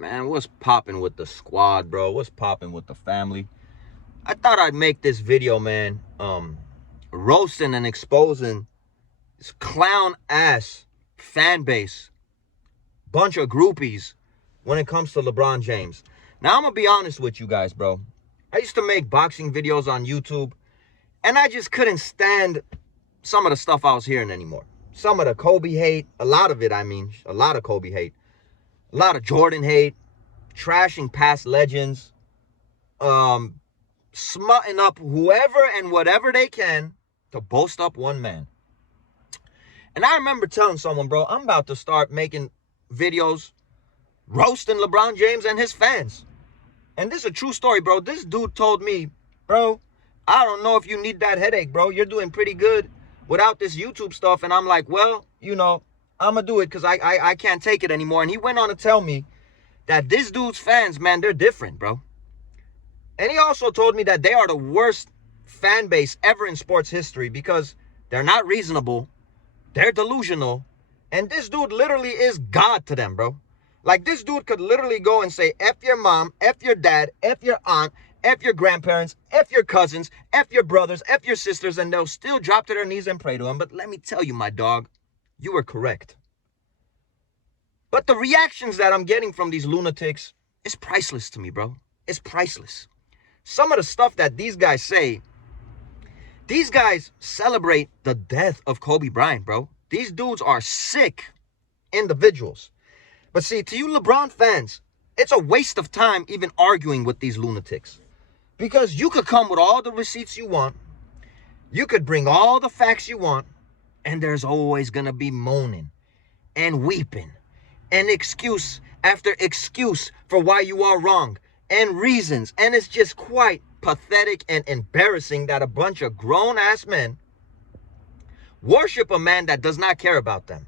Man, what's popping with the squad, bro? What's popping with the family? I thought I'd make this video, man, roasting and exposing this clown ass fan base, bunch of groupies when it comes to LeBron James. Now, I'm gonna be honest with you guys, bro. I used to make boxing videos on YouTube, and I just couldn't stand some of the stuff I was hearing anymore. Some of the Kobe hate, a lot of it, a lot of Kobe hate, a lot of Jordan hate, trashing past legends, smutting up whoever and whatever they can to boast up one man. And I remember telling someone, bro, I'm about to start making videos roasting LeBron James and his fans. And this is a true story, bro. This dude told me, bro, I don't know if you need that headache, bro. You're doing pretty good without this YouTube stuff. And I'm like, well, you know, I'm going to do it because I can't take it anymore. And he went on to tell me that this dude's fans, man, they're different, bro. And he also told me that they are the worst fan base ever in sports history because they're not reasonable, they're delusional, and this dude literally is God to them, bro. Like, this dude could literally go and say, F your mom, F your dad, F your aunt, F your grandparents, F your cousins, F your brothers, F your sisters, and they'll still drop to their knees and pray to him. But let me tell you, my dog, you were correct. But the reactions that I'm getting from these lunatics is priceless to me, bro. It's priceless. Some of the stuff that these guys say, these guys celebrate the death of Kobe Bryant, bro. These dudes are sick individuals. But see, to you LeBron fans, it's a waste of time even arguing with these lunatics. Because you could come with all the receipts you want, you could bring all the facts you want, and there's always going to be moaning and weeping and excuse after excuse for why you are wrong and reasons. And it's just quite pathetic and embarrassing that a bunch of grown-ass men worship a man that does not care about them.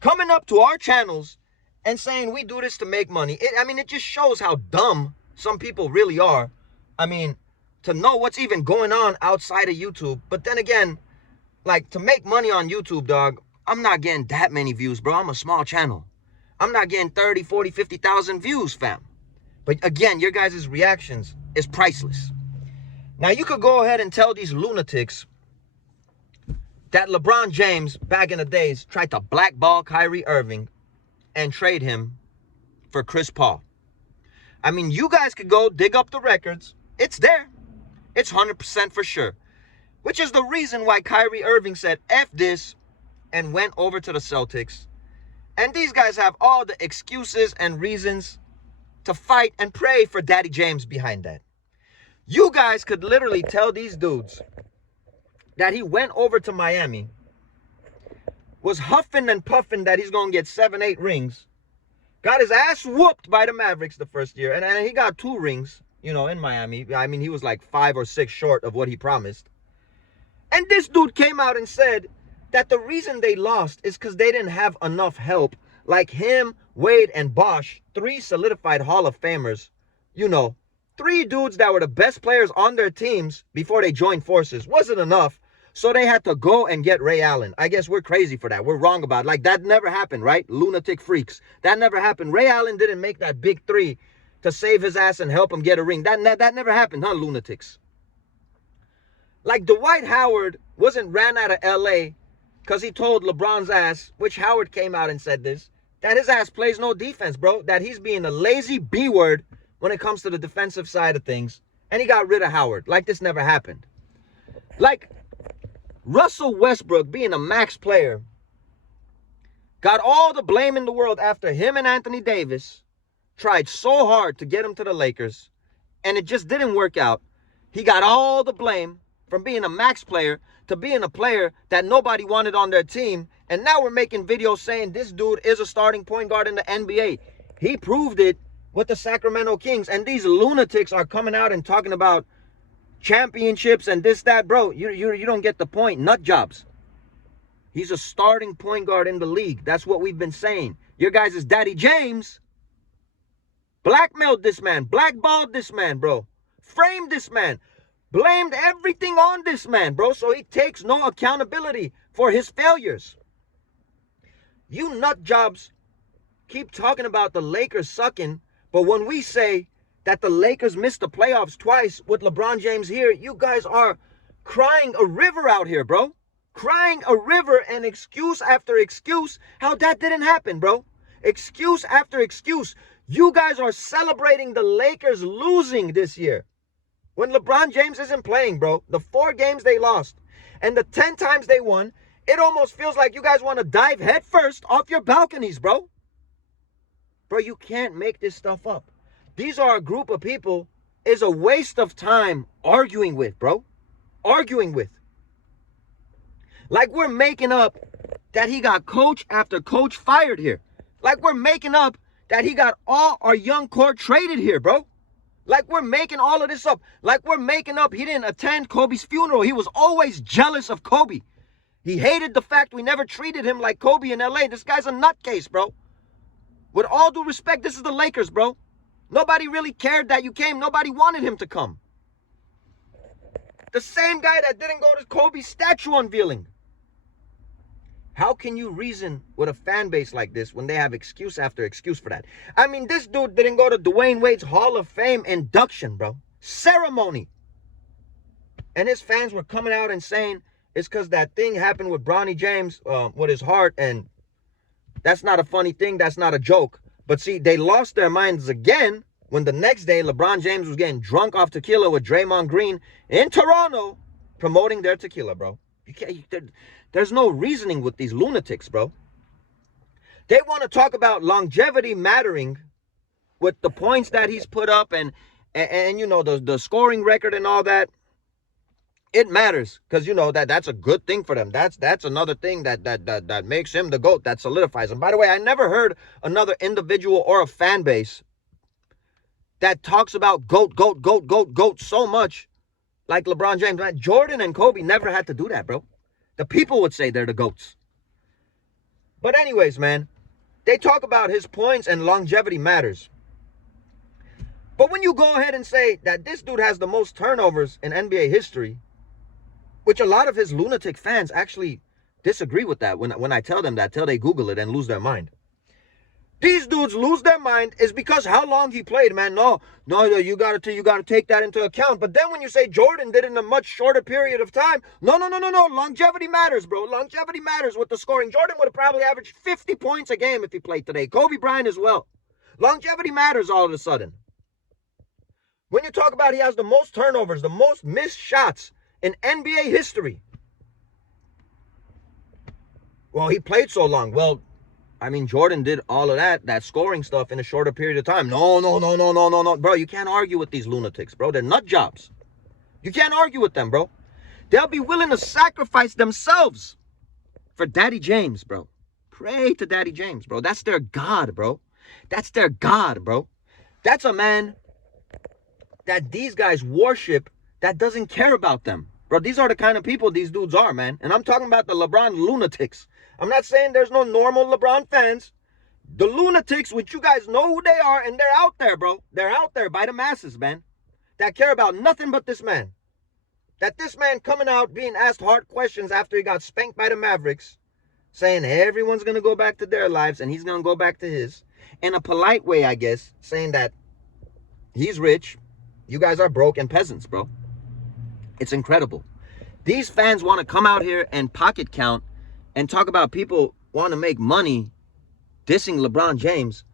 Coming up to our channels and saying we do this to make money. It just shows how dumb some people really are. I mean, to know what's even going on outside of YouTube. But then again, like, to make money on YouTube, dog, I'm not getting that many views, bro. I'm a small channel. I'm not getting 30, 40, 50,000 views, fam. But again, your guys' reactions is priceless. Now, you could go ahead and tell these lunatics that LeBron James, back in the days, tried to blackball Kyrie Irving and trade him for Chris Paul. I mean, you guys could go dig up the records. It's there. It's 100% for sure. Which is the reason why Kyrie Irving said, F this, and went over to the Celtics. And these guys have all the excuses and reasons to fight and pray for Daddy James behind that. You guys could literally tell these dudes that he went over to Miami, was huffing and puffing that he's going to get 7, 8 rings, got his ass whooped by the Mavericks the first year, and he got 2 rings, in Miami. I mean, he was like 5 or 6 short of what he promised. And this dude came out and said that the reason they lost is because they didn't have enough help, like him, Wade, and Bosh, 3 solidified Hall of Famers, 3 dudes that were the best players on their teams before they joined forces. Wasn't enough. So they had to go and get Ray Allen. I guess we're crazy for that. We're wrong about it. Like, that never happened, right? Lunatic freaks. That never happened. Ray Allen didn't make that big 3 to save his ass and help him get a ring. That never happened, huh, lunatics? Like, Dwight Howard wasn't ran out of L.A. because he told LeBron's ass, which Howard came out and said this, that his ass plays no defense, bro. That he's being a lazy B-word when it comes to the defensive side of things. And he got rid of Howard. Like, this never happened. Like, Russell Westbrook, being a max player, got all the blame in the world after him and Anthony Davis tried so hard to get him to the Lakers, and it just didn't work out. He got all the blame from being a max player to being a player that nobody wanted on their team, and now we're making videos saying this dude is a starting point guard in the NBA. He proved it with the Sacramento Kings, and these lunatics are coming out and talking about championships and this, that, bro. You don't get the point. Nut jobs. He's a starting point guard in the league. That's what we've been saying. Your guys' Daddy James blackmailed this man, blackballed this man, bro. Framed this man. Blamed everything on this man, bro. So he takes no accountability for his failures. You nut jobs keep talking about the Lakers sucking, but when we say that the Lakers missed the playoffs twice with LeBron James here, you guys are crying a river out here, bro. Crying a river and excuse after excuse how that didn't happen, bro. Excuse after excuse. You guys are celebrating the Lakers losing this year when LeBron James isn't playing, bro. The 4 games they lost and the 10 times they won, it almost feels like you guys want to dive headfirst off your balconies, bro. Bro, you can't make this stuff up. These are a group of people is a waste of time arguing with, bro. Arguing with. Like we're making up that he got coach after coach fired here. Like we're making up that he got all our young core traded here, bro. Like we're making all of this up. Like we're making up he didn't attend Kobe's funeral. He was always jealous of Kobe. He hated the fact we never treated him like Kobe in LA. This guy's a nutcase, bro. With all due respect, this is the Lakers, bro. Nobody really cared that you came. Nobody wanted him to come. The same guy that didn't go to Kobe's statue unveiling. How can you reason with a fan base like this when they have excuse after excuse for that? I mean, this dude didn't go to Dwayne Wade's Hall of Fame induction, bro. Ceremony. And his fans were coming out and saying it's because that thing happened with Bronny James with his heart. And that's not a funny thing. That's not a joke. But see, they lost their minds again when the next day LeBron James was getting drunk off tequila with Draymond Green in Toronto promoting their tequila, bro. There's no reasoning with these lunatics, bro. They want to talk about longevity mattering with the points that he's put up and you know, the scoring record and all that. It matters because, you know, that's a good thing for them. That's another thing that makes him the GOAT, that solidifies him. By the way, I never heard another individual or a fan base that talks about GOAT so much like LeBron James. Jordan and Kobe never had to do that, bro. The people would say they're the GOATs. But anyways, man, they talk about his points and longevity matters. But when you go ahead and say that this dude has the most turnovers in NBA history, which a lot of his lunatic fans actually disagree with that when I tell them that, till they Google it and lose their mind. These dudes lose their mind is because how long he played, man. No, you gotta take that into account. But then when you say Jordan did it in a much shorter period of time, no. Longevity matters, bro. Longevity matters with the scoring. Jordan would have probably averaged 50 points a game if he played today. Kobe Bryant as well. Longevity matters all of a sudden. When you talk about he has the most turnovers, the most missed shots in NBA history. Well, he played so long. Well, I mean, Jordan did all of that scoring stuff in a shorter period of time. No. Bro, you can't argue with these lunatics, bro. They're nut jobs. You can't argue with them, bro. They'll be willing to sacrifice themselves for Daddy James, bro. Pray to Daddy James, bro. That's their God, bro. That's their God, bro. That's a man that these guys worship that doesn't care about them. Bro, these are the kind of people these dudes are, man. And I'm talking about the LeBron lunatics. I'm not saying there's no normal LeBron fans. The lunatics, which you guys know who they are, and they're out there, bro. They're out there by the masses, man. That care about nothing but this man. That this man coming out being asked hard questions after he got spanked by the Mavericks, saying everyone's going to go back to their lives and he's going to go back to his. In a polite way, I guess, saying that he's rich, you guys are broke and peasants, bro. It's incredible. These fans want to come out here and pocket count and talk about people want to make money dissing LeBron James,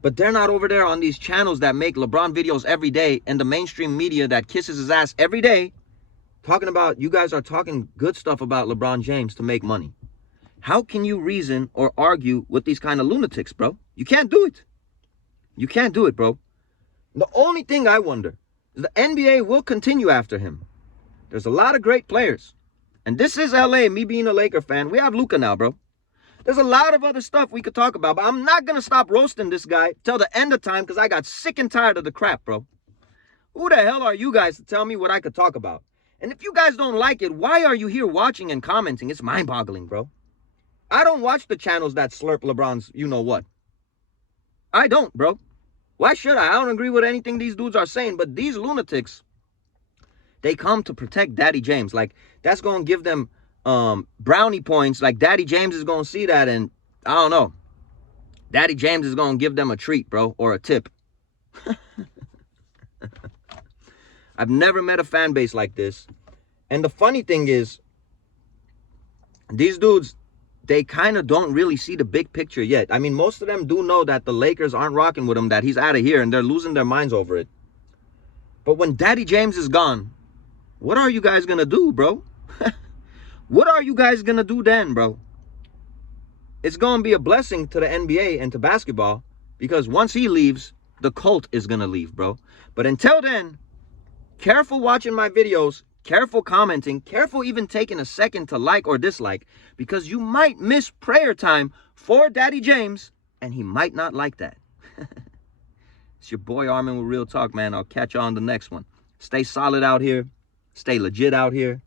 but they're not over there on these channels that make LeBron videos every day and the mainstream media that kisses his ass every day talking about, you guys are talking good stuff about LeBron James to make money. How can you reason or argue with these kind of lunatics, bro? You can't do it. You can't do it, bro. The only thing I wonder is the NBA will continue after him. There's a lot of great players. And this is LA, me being a Laker fan. We have Luka now, bro. There's a lot of other stuff we could talk about, but I'm not going to stop roasting this guy till the end of time because I got sick and tired of the crap, bro. Who the hell are you guys to tell me what I could talk about? And if you guys don't like it, why are you here watching and commenting? It's mind-boggling, bro. I don't watch the channels that slurp LeBron's you-know-what. I don't, bro. Why should I? I don't agree with anything these dudes are saying, but these lunatics, they come to protect Daddy James. Like, that's going to give them brownie points. Like, Daddy James is going to see that, and I don't know. Daddy James is going to give them a treat, bro, or a tip. I've never met a fan base like this. And the funny thing is, these dudes, they kind of don't really see the big picture yet. I mean, most of them do know that the Lakers aren't rocking with him, that he's out of here, and they're losing their minds over it. But when Daddy James is gone, what are you guys going to do, bro? What are you guys going to do then, bro? It's going to be a blessing to the NBA and to basketball, because once he leaves, the cult is going to leave, bro. But until then, careful watching my videos, careful commenting, careful even taking a second to like or dislike, because you might miss prayer time for Daddy James, and he might not like that. It's your boy Armin with Real Talk, man. I'll catch you on the next one. Stay solid out here. Stay legit out here.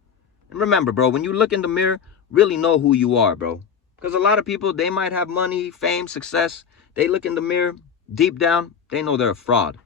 And remember, bro, when you look in the mirror, really know who you are, bro. Because a lot of people, they might have money, fame, success. They look in the mirror, deep down, they know they're a fraud.